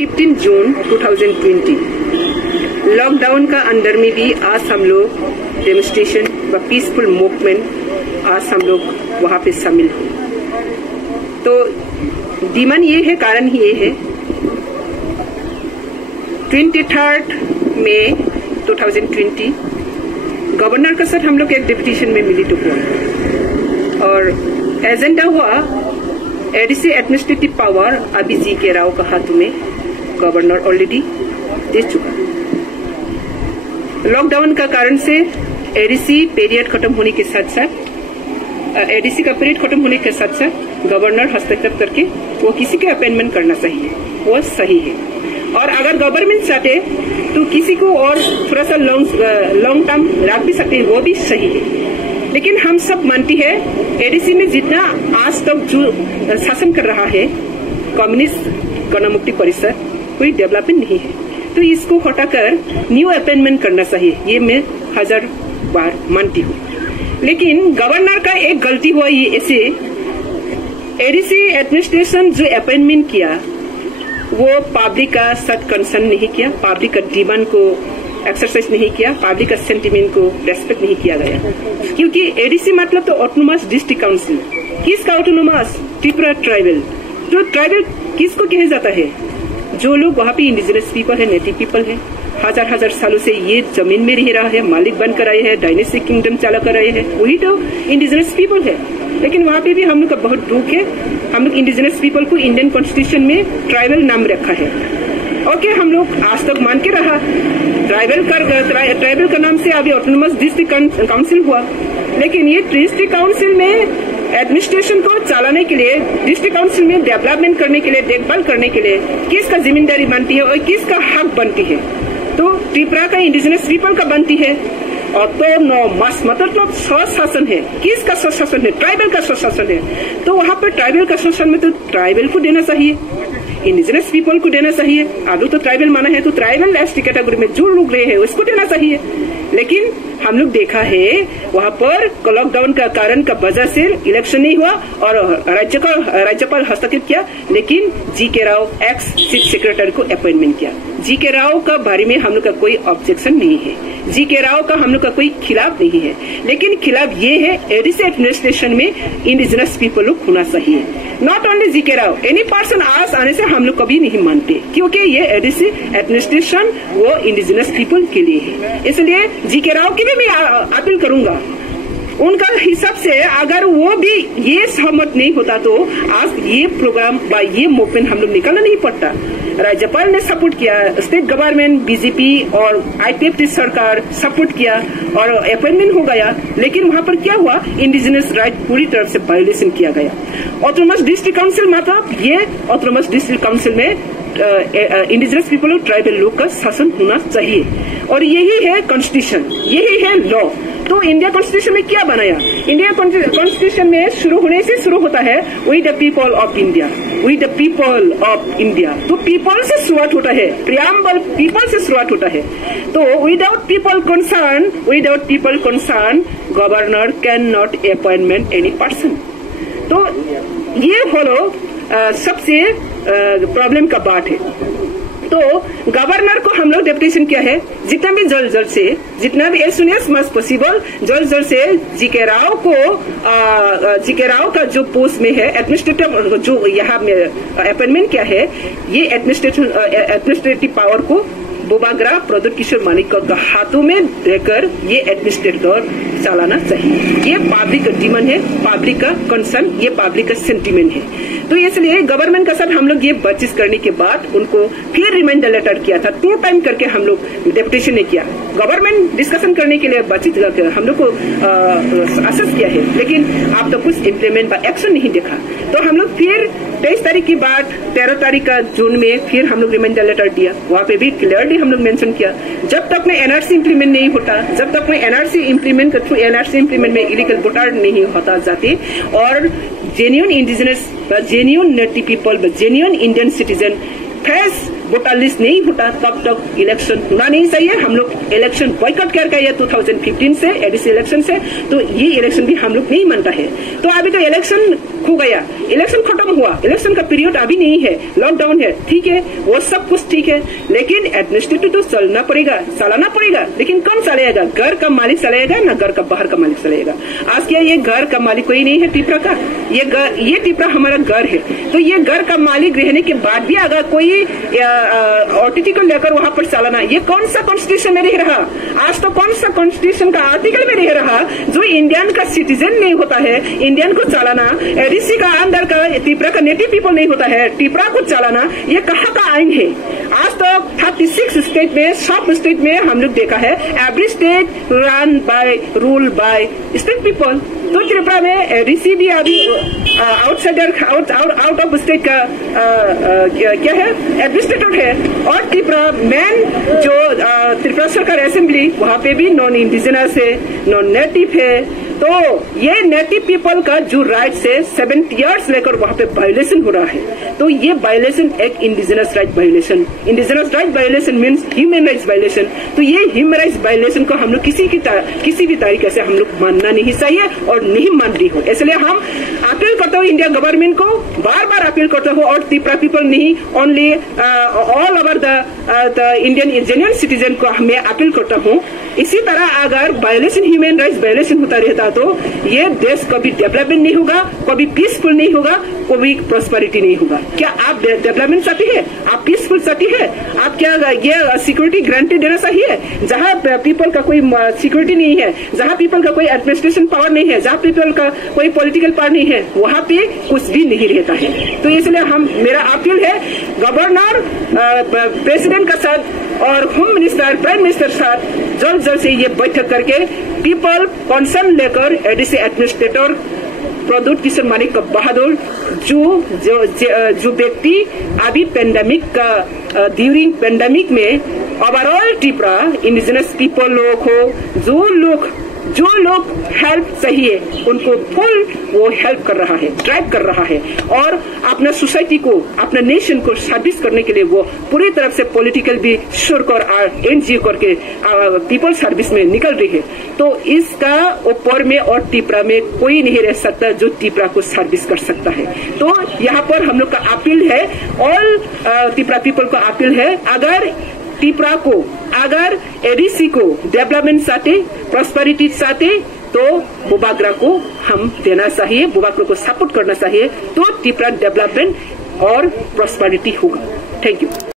15 जून 2020 lockdown का under में भी आज हम लोग डेमोन्स्ट्रेशन व पीसफुल मूवमेंट आज हम लोग वहां पे शामिल हैं। तो डिमांड ये है, कारण ही ये है 23 मई 2020 गवर्नर के साथ हम लोग एक डेपुटेशन में मिली तो हुआ और एजेंडा हुआ एडीसी एडमिनिस्ट्रेटिव पावर अभी जी.के. राव का हाथों में गवर्नर ऑलरेडी दे चुका। लॉकडाउन का कारण से एडीसी पीरियड खत्म होने के साथ साथ एडीसी का पीरियड खत्म होने के साथ साथ गवर्नर हस्तक्षेप करके वो किसी के अपॉइंटमेंट करना चाहिए, वो सही है। और अगर गवर्नमेंट चाहते तो किसी को और थोड़ा सा लॉन्ग टर्म रख भी सकते हैं, वो भी सही है। लेकिन हम सब मानती है एडीसी में जितना आज तक जो शासन कर रहा है कम्युनिस्ट गण मुक्ति परिषद, कोई डेवलपमेंट नहीं है, तो इसको हटाकर न्यू अपॉइंटमेंट करना चाहिए, ये मैं 1000 बार मानती हूँ। लेकिन गवर्नर का एक गलती हुआ ये ऐसे एडीसी एडमिनिस्ट्रेशन जो अपॉइंटमेंट किया वो पब्लिक का साथ कंसर्न नहीं किया, पब्लिक का डिमांड को एक्सरसाइज नहीं किया, पब्लिक का सेंटिमेंट को रेस्पेक्ट नहीं किया गया। क्योंकि एडीसी मतलब तो ऑटोनोमस डिस्ट्रिक्ट काउंसिल, किसका ऑटोनोमस? त्रिपुरा ट्राइबल। जो ट्राइबल किसको कहा जाता है? जो लोग वहाँ पे इंडिजिनस पीपल है, नेटिव पीपल है, हजार सालों से ये जमीन में रह रहा है, मालिक बनकर आए हैं, डायनेस्टिक किंगडम चला कर रहे हैं, वही तो इंडिजिनस पीपल है। लेकिन वहाँ पे भी हम लोग का बहुत दुख है, हम लोग इंडिजिनस पीपल को इंडियन कॉन्स्टिट्यूशन में ट्राइबल नाम रखा है। ओके, हम लोग आज तक मान के रहा ट्राइबल का नाम से अभी ऑटोनोमस डिस्ट्रिक्ट काउंसिल हुआ। लेकिन ये डिस्ट्रिक्ट काउंसिल में एडमिनिस्ट्रेशन को चलाने के लिए, डिस्ट्रिक्ट काउंसिल में डेवलपमेंट करने के लिए, देखभाल करने के लिए किसका जिम्मेदारी बनती है और किसका हक बनती है? तो त्रिपुरा का इंडिजिनस पीपल का बनती है। ऑटोनोमस मतलब स्वशासन है। किसका स्वशासन है? ट्राइबल का स्वशासन है। तो वहाँ पर ट्राइबल का स्वशासन में तो ट्राइबल को देना चाहिए, इंडिजिनस पीपल को देना चाहिए। आलू तो ट्राइबल माना है तो ट्राइबल एसटी कैटेगरी में जो लोग रहे हैं उसको देना चाहिए। लेकिन हम लोग देखा है वहाँ पर लॉकडाउन का कारण का वजह से इलेक्शन नहीं हुआ और राज्यपाल हस्तक्षेप किया, लेकिन GK. Rao ex chief secretary को अपॉइंटमेंट किया। जी.के. राव का बारे में हम लोग का कोई ऑब्जेक्शन नहीं है, जी.के. राव का हम लोग का कोई खिलाफ नहीं है। लेकिन खिलाफ ये है एडीसी एडमिनिस्ट्रेशन में इंडिजिनस पीपल लोग होना चाहिए। Not only GK. Rao, any person आज आने से हम लोग कभी नहीं मानते, क्योंकि ये एडीसी एडमिनिस्ट्रेशन वो इंडिजिनस पीपल के लिए है। इसलिए जी.के. राव की भी मैं अपील करूंगा, उनका हिसाब से अगर वो भी ये सहमत नहीं होता तो आज ये प्रोग्राम व ये मूवमेंट हम लोग निकालना नहीं पड़ता। राज्यपाल ने सपोर्ट किया, स्टेट गवर्नमेंट, बीजेपी और आईपीएफटी सरकार सपोर्ट किया और अपॉइंटमेंट हो गया। लेकिन वहाँ पर क्या हुआ? इंडिजिनस राइट पूरी तरह से वायोलेशन किया गया। ऑटोनोमस डिस्ट्रिक्ट काउंसिल मतलब ये ऑटोनोमस डिस्ट्रिक्ट काउंसिल में इंडिजिनस पीपल और ट्राइबल लोग का शासन होना चाहिए और यही है कॉन्स्टिट्यूशन, यही है लॉ। तो इंडिया कॉन्स्टिट्यूशन में क्या बनाया? इंडिया कॉन्स्टिट्यूशन में शुरू होने से शुरू होता है we the people of India, we the people of India. तो पीपल से शुरुआत होता है, प्रियम्बल पीपल से शुरुआत होता है। तो without people concern governor can not appointment any person. तो ये हलो सबसे प्रॉब्लम का बात है। तो गवर्नर को हम लोग डेपुटेशन किया है जितना भी जल्द से, जितना भी as soon as much possible जल्द से जी.के. राव का जो पोस्ट में है एडमिनिस्ट्रेटिव, जो यहाँ में अपॉइंटमेंट किया है, ये एडमिनिस्ट्रेटिव पावर को बोबाग्रा प्रदीप किशोर मानिक का हाथों में देकर ये एडमिनिस्ट्रेटर चलाना चाहिए। ये पब्लिक का डिमांड है, पब्लिक का कंसर्न, ये पब्लिक का सेंटीमेंट है। तो इसलिए गवर्नमेंट का साथ हम लोग ये बातचीत करने के बाद उनको फिर रिमाइंडर लेटर किया था, 2 टाइम करके हम लोग डेपुटेशन ने किया। गवर्नमेंट डिस्कशन करने के लिए बातचीत हम लोग को असेस किया है, लेकिन आप तो कुछ इम्प्लीमेंट का एक्शन नहीं देखा। तो हम लोग फिर 23 तारीख के बाद 13 तारीख का जून में फिर हम लोग रिमाइंडर लेटर दिया। वहाँ पे भी क्लियरली हम लोग मेंशन किया, जब तक में एनआरसी इम्प्लीमेंट नहीं होता, जब तक में एनआरसी इम्प्लीमेंट के थ्रू एनआरसी इम्प्लीमेंट में इलीगल वोटर नहीं होता जाते और genuine indigenous, genuine native people, genuine Indian citizen face voter list नहीं होता तब तक इलेक्शन होना नहीं चाहिए। हम लोग इलेक्शन बॉयकॉट करके ये 2015 से एडीसी इलेक्शन से, तो ये इलेक्शन भी हम लोग नहीं मानता है। तो अभी तो इलेक्शन हो गया, इलेक्शन खत्म हुआ, इलेक्शन का पीरियड अभी नहीं है, लॉकडाउन है, ठीक है, वो सब कुछ ठीक है, लेकिन एडमिनिस्ट्रेटिव तो चलाना पड़ेगा। लेकिन कौन चलाएगा? घर का मालिक चलाएगा ना घर का बाहर का मालिक चलाएगा? आज क्या ये घर का मालिक कोई नहीं है त्रिपुरा का? ये त्रिपुरा हमारा घर है। तो ये घर का मालिक रहने के बाद भी अगर कोई ऑर्टिटी को लेकर वहां पर चलाना, ये कौन सा कॉन्स्टिट्यूशन में रह रहा? आज तो कौन सा कॉन्स्टिट्यूशन का आर्टिकल में रह रहा जो इंडियन का सिटीजन नहीं होता है, इंडियन को चलाना, एडीसी का अंदर का त्रिपुरा का नेटिव पीपल नहीं होता है, त्रिपुरा को चलाना, ये कहाँ का आइन है? आज तो 36 स्टेट में, सब स्टेट में हम लोग देखा है, every state run by rule by state people. तो त्रिपुरा में एडीसी भी अभी आउटसाइडर आउट ऑफ स्टेट का क्या है, एडमिनिस्ट्रेटर है। और त्रिपुरा मेन जो त्रिपुरा सरकार असेंबली, वहाँ पे भी नॉन इंडिजिनस है, नॉन नेटिव है। तो ये नेटिव पीपल का जो राइट से 70 इयर्स लेकर वहाँ पे वायोलेशन हो रहा है। तो ये वायोलेशन एक indigenous right violation means human rights violation. तो ये ह्यूमन राइट्स वायोलेशन को हम लोग किसी भी तरीके से हम लोग मानना नहीं चाहिए और नहीं मान रही हो। इसलिए हम अपील करते हो इंडिया गवर्नमेंट को, बार अपील करते हो, और त्रिपुरा पीपल नहीं, only all over the Indian genuine citizen को मैं अपील करता हूँ। इसी तरह अगर वायोलेशन, ह्यूमन राइट्स वायोलेशन होता रहता तो ये देश कभी डेवलपमेंट नहीं होगा, कभी पीसफुल नहीं होगा, कभी प्रॉस्पेरिटी नहीं होगा। क्या आप डेवलपमेंट चाहती है? आप पीसफुल चाहती है? आप क्या ये सिक्योरिटी गारंटी देना चाहिए? जहाँ पीपल का कोई सिक्योरिटी नहीं है, जहाँ पीपल का कोई एडमिनिस्ट्रेशन पावर नहीं है, जहाँ पीपल का कोई पॉलिटिकल पावर नहीं है, वहाँ पे कुछ भी नहीं रहता है। तो इसलिए मेरा अपील है गवर्नर, प्रेसिडेंट का साथ और होम मिनिस्टर, प्राइम मिनिस्टर साथ जल्द से ये बैठक करके पीपल कंसर्न लेकर एडीसी एडमिनिस्ट्रेटर प्रद्युत किशोर मानिक बहादुर जो व्यक्ति अभी पेंडेमिक का ड्यूरिंग पेंडेमिक में ओवरऑल त्रिपुरा इंडिजिनस पीपल लोग हो, जो लोग हेल्प चाहिए उनको फुल वो हेल्प कर रहा है, ड्राइव कर रहा है, और अपना सोसाइटी को, अपना नेशन को सर्विस करने के लिए वो पूरी तरफ से पॉलिटिकल भी शुरू कर एनजीओ करके पीपल सर्विस में निकल रही है। तो इसका ऊपर में और त्रिपुरा में कोई नहीं रह सकता जो त्रिपुरा को सर्विस कर सकता है। तो यहाँ पर हम लोग का अपील है, ऑल त्रिपुरा पीपल को अपील है, अगर त्रिपुरा को, अगर एडीसी को डेवलपमेंट चाहते, प्रॉस्पेरिटी चाहते, तो बुबाग्रा को हम देना चाहिए, बुबाग्रा को सपोर्ट करना चाहिए, तो त्रिपुरा डेवलपमेंट और प्रॉस्पेरिटी होगा। Thank you.